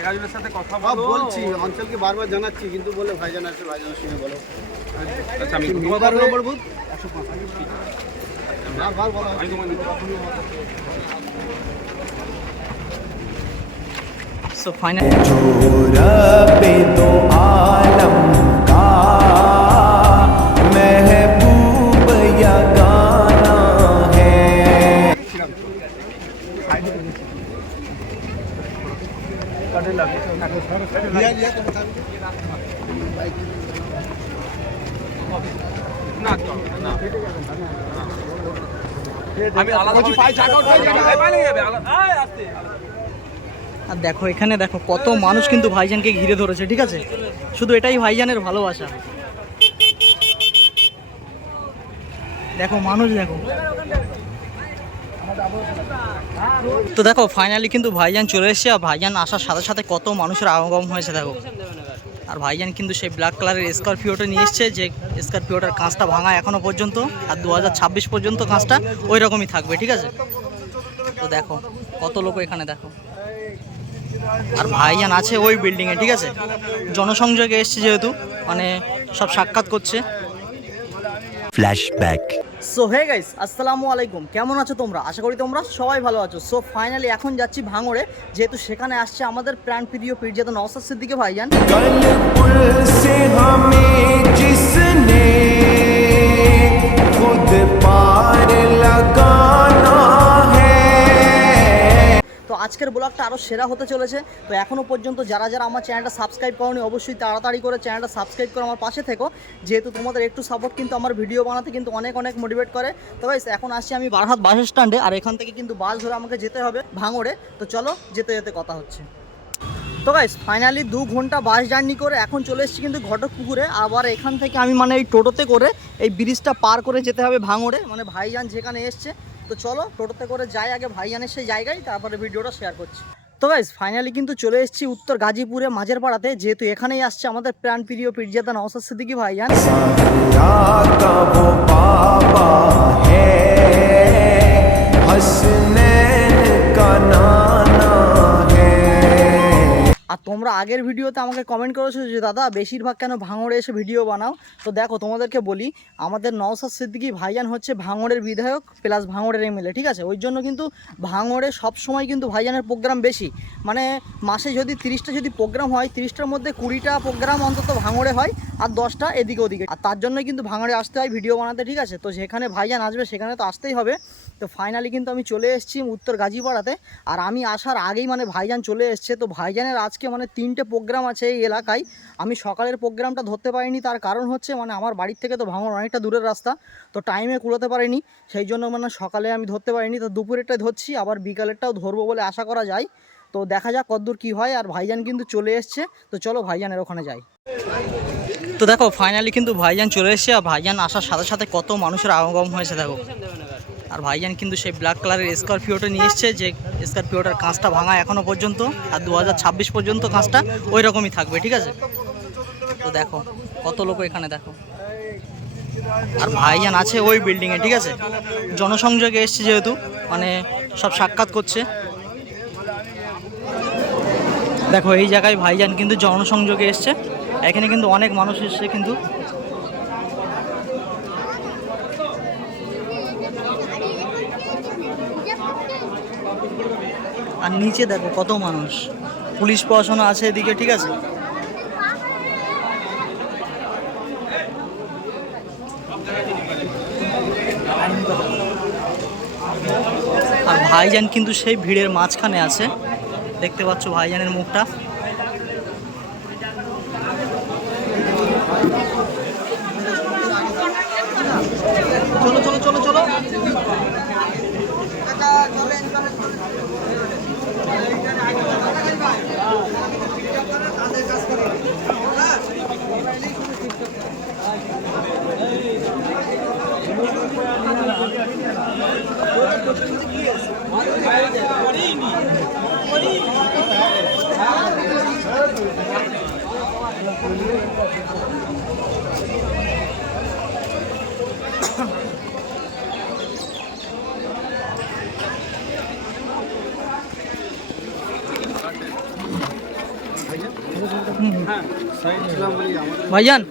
এগাজনের সাথে কথা সব বলো। বলছি অঞ্চলকে বারবার জানাচ্ছি কিন্তু বলে ভাইজান আছে ভাইজানের সঙ্গে বলো। আচ্ছা আমি মোবাইল নম্বর বুথ একশো পাঁচ বারবার বলা আমি তোমার সো ফাইনাল আর দেখো এখানে দেখো কত মানুষ কিন্তু ভাইজানকে ঘিরে ধরেছে ঠিক আছে? শুধু এটাই ভাইজানের ভালোবাসা। দেখো মানুষ দেখো। তো দেখো ফাইনালি কিন্তু ভাইজান চলে এসেছে, আর ভাইজান আসার সাথে সাথে কত মানুষের আগম হয়েছে, দেখো। আর ভাইজান কিন্তু সেই ব্ল্যাক কালারের স্কর্পিওটা নিয়ে এসছে, যে স্কর্পিওটার কাঁচটা ভাঙা এখনও পর্যন্ত, আর দু হাজার ছাব্বিশ পর্যন্ত কাঁচটা ওই রকমই থাকবে, ঠিক আছে? তো দেখো, কত লোক এখানে, দেখো। আর ভাইজান আছে ওই বিল্ডিংয়ে ঠিক আছে? জনসংযোগে এসছে যেহেতু মানে সব সাক্ষাৎ করছে। ফ্ল্যাশব্যাক সো হে গাইস আসসালামু আলাইকুম। কেমন আছো তোমরা? আশা করি তোমরা সবাই ভালো আছো। সো ফাইনালি এখন যাচ্ছি ভাঙড়ে, যেহেতু সেখানে আসছে আমাদের প্রাণ প্রিয় পীরজাদা নওসাদ সিদ্দিকে ভাইজান। আজকের ব্লগটা আরও সেরা হতে চলেছে। তো এখনও পর্যন্ত যারা যারা আমার চ্যানেলটা সাবস্ক্রাইব করনি, অবশ্যই তাড়াতাড়ি করে চ্যানেলটা সাবস্ক্রাইব করে আমার পাশে থেকো। যেহেতু তোমাদের একটু সাপোর্ট কিন্তু আমার ভিডিও বানাতে কিন্তু অনেক অনেক মোটিভেট করে। তো গাইস এখন আসছি আমি বারহাট বাস স্ট্যান্ডে আর এখান থেকে কিন্তু বাস ধরে আমাকে যেতে হবে ভাঙড়ে। তো চলো যেতে যেতে কথা হচ্ছে। তো গাইস ফাইনালি দু ঘণ্টা বাস জার্নি করে এখন চলে এসেছি কিন্তু ঘটকপুকুরে। আবার এখান থেকে আমি মানে এই টোটোতে করে এই ব্রিজটা পার করে যেতে হবে ভাঙড়ে। মানে ভাইজান যেখানে এসছে তো চলো, টোটোতে করে যাই আগে ভাইয়ানের সেই জায়গায়, তারপরে ভিডিওটা শেয়ার করছি। তো গাইজ ফাইনালি কিন্তু চলে এসেছি উত্তর গাজীপুরে মাঝের পাড়াতে যেহেতু এখানেই আসছে আমাদের প্রাণ প্রিয় পিরজাদা নওসাদ সিদ্দিকি ভাইয়ান হসনে কানা আর তোমরা আগের ভিডিওতে আমাকে কমেন্ট করেছ যে, দাদা, বেশিরভাগ কেন ভাঙড়ে এসে ভিডিও বানাও? তো দেখো, তোমাদেরকে বলি, আমাদের নওসাদ সিদ্দিকি ভাইজান হচ্ছে ভাঙড়ের বিধায়ক প্লাস ভাঙড়ের এমএলএ ঠিক আছে? ওই জন্য কিন্তু ভাঙড়ে সব সময় কিন্তু ভাইজানের প্রোগ্রাম বেশি। মানে মাসে যদি তিরিশটা যদি প্রোগ্রাম হয়, তিরিশটার মধ্যে কুড়িটা প্রোগ্রাম অন্তত ভাঙড়ে হয় আর দশটা এদিকে ওদিকে। আর তার জন্যই কিন্তু ভাঙড়ে আসতে হয় ভিডিও বানাতে, ঠিক আছে? তো যেখানে ভাইজান আসবে, সেখানে তো আসতেই হবে। তো ফাইনালি কিন্তু আমি চলে এসেছি উত্তর গাজীপাড়াতে। আর আমি আসার আগেই মানে ভাইজান চলে এসছে। তো ভাইজানের আজকে মানে তিনটে প্রোগ্রাম আছে এই এলাকায়। আমি সকালের প্রোগ্রামটা ধরতে পারিনি। তার কারণ হচ্ছে মানে আমার বাড়ির থেকে তো ভাঙন অনেকটা দূরের রাস্তা। তো টাইমে কুলোতে পারিনি। সেই জন্য মানে সকালে আমি ধরতে পারিনি। তো দুপুরেরটাই ধরছি, আবার বিকালেরটাও ধরবো বলে আশা করা যায়। তো দেখা যাক কতদূর কী হয়। আর ভাইজান কিন্তু চলে এসছে। তো চলো ভাইজানের ওখানে যাই। তো দেখো ফাইনালি কিন্তু ভাইজান চলে এসেছে। আর ভাইজান আসার সাথে সাথে কত মানুষের আগমন হয়েছে, দেখো। আর ভাইজান কিন্তু সেই ব্ল্যাক কালারের স্করপিওটা নিয়ে এসছে যে স্করপিওটার কাঁচটা ভাঙা এখনও পর্যন্ত আর দু হাজার ছাব্বিশ পর্যন্ত কাঁচটা ওই রকমই থাকবে, ঠিক আছে? তো দেখো, কত লোক এখানে দেখো। আর ভাইজান আছে ওই বিল্ডিংয়ে ঠিক আছে? জনসংযোগে এসছে যেহেতু মানে সব সাক্ষাৎ করছে। দেখো, এই জায়গায় ভাইজান কিন্তু জনসংযোগে এসছে। এখানে কিন্তু অনেক মানুষ এসছে কিন্তু আর নিচে দেখো কত মানুষ। পুলিশ প্রশাসন আছে এদিকে, ঠিক আছে? আর ভাইজান কিন্তু সেই ভিড়ের মাঝখানে আছে। দেখতে পাচ্ছ ভাইজানের মুখটা চলো চলো চলো চলো ভাইজান।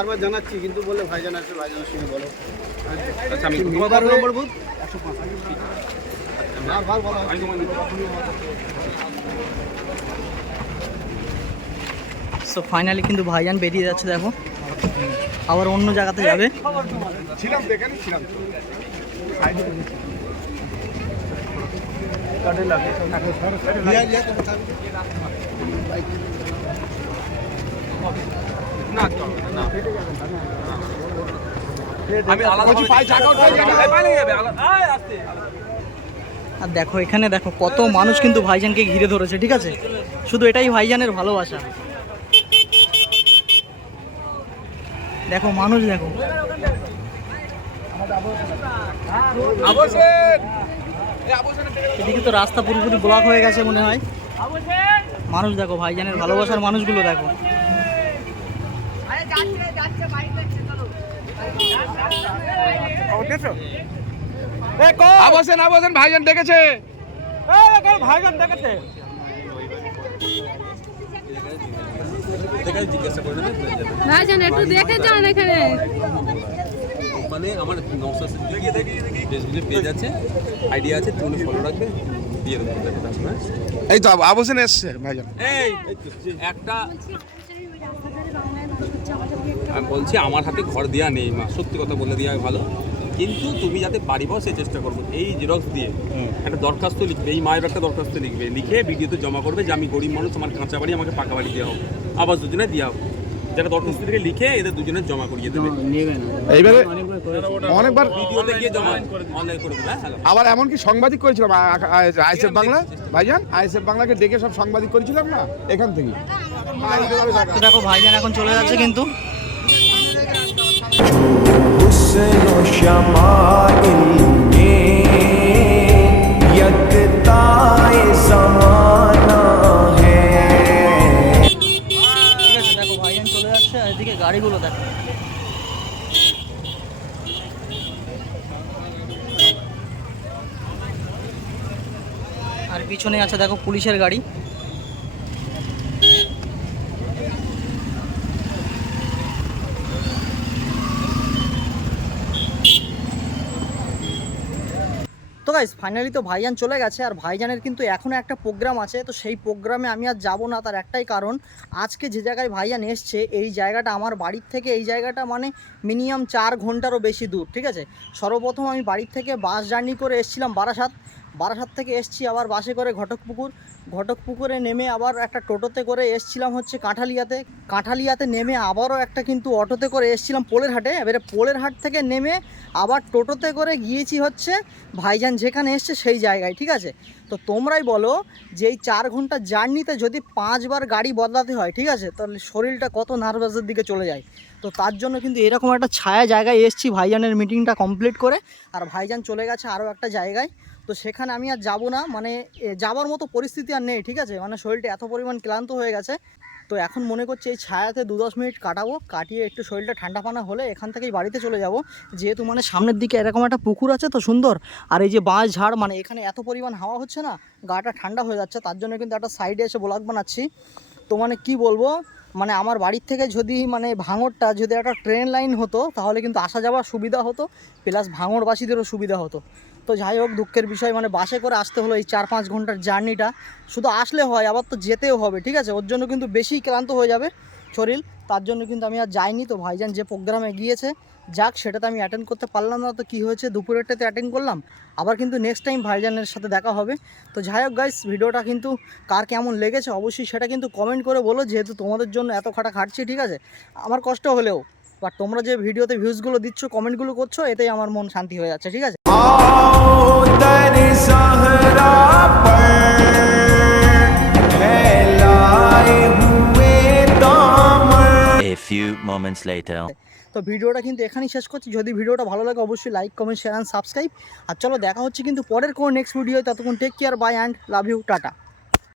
বারবার জানাচ্ছি কিন্তু বলে ভাইজান আছে ভাইজানের সঙ্গে বলো। আচ্ছা আমি মোবাইল নম্বর বুথ একশো পাঁচ বারবার বলা আমি সো ফাইনালি কিন্তু ভাইজান বেরিয়ে যাচ্ছে দেখো। আবার অন্য জায়গাতে যাবে। ছিলাম তো এখানে ছিলাম তো। না চলবে না, না আমি আলাদা আর দেখো এখানে দেখো কত মানুষ কিন্তু ভাইজানকে ঘিরে ধরেছে ঠিক আছে? শুধু এটাই ভাইজানের ভালোবাসা। দেখো মানুষ দেখো। এদিকে তো রাস্তা পুরোপুরি ব্লক হয়ে গেছে মনে হয়। মানুষ দেখো ভাইজানের ভালোবাসার মানুষগুলো দেখো। আবশেন আবশেন ভাইজান ডেকেছে। ভাইজান একটু দেখে যান এখানে। মানে আমার নকশা ফেসবুকে পেজ আছে আইডিয়া আছে তুমি ফলো রাখবে দিয়ে দেবো হ্যাঁ? এই তো আবশেন এসছে ভাইজান। এই একটা আমি বলছি আমার হাতে ঘর দেওয়া নেই মা। সত্যি কথা বলে দেওয়া ভালো। কিন্তু তুমি যাতে বাড়ি পাও সেই চেষ্টা করব। এই জেরক্স দিয়ে একটা দরখাস্ত লিখবে এই মায়ের একটা দরখাস্ত লিখবে। লিখে ভিডিওতে জমা করবে যে আমি গরিব মানুষ আমার কাঁচা বাড়ি আমাকে পাকা বাড়ি দেওয়া হোক। আবাস দুজনে দেওয়া হোক। যেটা দরখাস্ত থেকে লিখে এদের দুজনে জমা করিয়ে দেবে। এইভাবে অনেকবার ভিডিওতে গিয়ে জমা অনলাইন করে দেবে। হ্যাঁ আবার এমনকি সাংবাদিক করেছিলাম আইএসএফ বাংলা? ভাইজান আইএসএফ বাংলাকে ডেকে সব সাংবাদিক করেছিলাম না এখান থেকে? দেখো ভাইজান এখন চলে যাচ্ছে কিন্তু। দেখো চলে যাচ্ছে আর এদিকে গাড়িগুলো দেখো। আর পিছনে আছে দেখো পুলিশের গাড়ি। তো গাইস ফাইনালি তো ভাইজান চলে গেছে আর ভাইজানের কিন্তু এখনও একটা প্রোগ্রাম আছে, তো সেই প্রোগ্রামে আমি আর যাব না তার একটাই কারণ, আজকে যে জায়গায় ভাইজান এসছে, এই জায়গাটা আমার বাড়ির থেকে, এই জায়গাটা মানে মিনিমাম চার ঘন্টারও বেশি দূর, ঠিক আছে? সর্বপ্রথম আমি বাড়ির থেকে বাস জার্নি করে এসেছিলাম বারাসাত বারাসাত থেকে এসছি আবার বাসে করে ঘটকপুকুর। ঘটকপুকুরে নেমে আবার একটা টোটোতে করে এসছিলাম হচ্ছে কাঁঠালিয়াতে। কাঁঠালিয়াতে নেমে আবারও একটা কিন্তু অটোতে করে এসছিলাম পোলের হাটে। এবারে পোলের হাট থেকে নেমে আবার টোটোতে করে গিয়েছি হচ্ছে ভাইজান যেখানে এসছে সেই জায়গায়, ঠিক আছে? তো তোমরাই বলো যে এই চার ঘণ্টা জার্নিতে যদি পাঁচবার গাড়ি বদলাতে হয়, ঠিক আছে? তাহলে শরীরটা কত নার্ভাসের দিকে চলে যায়। তো তার জন্য কিন্তু এরকম একটা ছায়া জায়গায় এসছি ভাইজানের মিটিংটা কমপ্লিট করে। আর ভাইজান চলে গেছে আরও একটা জায়গায়। তো সেখানে আমি আর যাব না। মানে যাবার মতো পরিস্থিতি আর নেই, ঠিক আছে? মানে শরীরটা এত পরিমাণ ক্লান্ত হয়ে গেছে। তো এখন মনে করছি এই ছায়াতে দু দশ মিনিট কাটাবো, কাটিয়ে একটু শরীরটা ঠান্ডা ফান্ডা হলে এখান থেকেই বাড়িতে চলে যাব। যেহেতু মানে সামনের দিকে এরকম একটা পুকুর আছে তো সুন্দর, আর এই যে বাঁশ ঝাড় মানে এখানে এত পরিমাণ হাওয়া হচ্ছে না, গাটা ঠান্ডা হয়ে যাচ্ছে, তার জন্য কিন্তু একটা সাইডে এসে ব্লগ বানাচ্ছি। তো মানে কি বলব মানে আমার বাড়ির থেকে যদি মানে ভাঙড়টা যদি একটা ট্রেন লাইন হতো, তাহলে কিন্তু আসা যাওয়ার সুবিধা হতো, প্লাস ভাঙড়বাসীদেরও সুবিধা হতো। তো যাই হোক, দুঃখের বিষয় মানে বাসে করে আসতে হলো এই চার পাঁচ ঘণ্টার জার্নিটা। শুধু আসলে হয়, আবার তো যেতেও হবে, ঠিক আছে? ওর জন্য কিন্তু বেশি ক্লান্ত হয়ে যাবে শরীর, তার জন্য কিন্তু আমি আর যাইনি তো। ভাইজান যে প্রোগ্রামে গিয়েছে, যাক, সেটাতে আমি অ্যাটেন্ড করতে পারলাম না তো কী হয়েছে দুপুরেরটাতে অ্যাটেন্ড করলাম। আবার কিন্তু নেক্সট টাইম ভাইজানের সাথে দেখা হবে। তো যাই হোক গাইস ভিডিওটা কিন্তু কার কেমন লেগেছে অবশ্যই সেটা কিন্তু কমেন্ট করে বলো, যেহেতু তোমাদের জন্য এত খাটা খাটছি, ঠিক আছে? আমার কষ্ট হলেও বাট তোমরা যে ভিডিওতে ভিউজগুলো দিচ্ছ কমেন্টগুলো করছ, এতেই আমার মন শান্তি হয়ে যাচ্ছে, ঠিক আছে? few moments তো ভিডিওটা কিন্তু এখানেই শেষ করছি। যদি ভিডিওটা ভালো লাগে অবশ্যই like comment share and subscribe আর চলো দেখা হচ্ছে কিন্তু পরের কোনো নেক্সট ভিডিও ততক্ষণ take care bye and love you tata.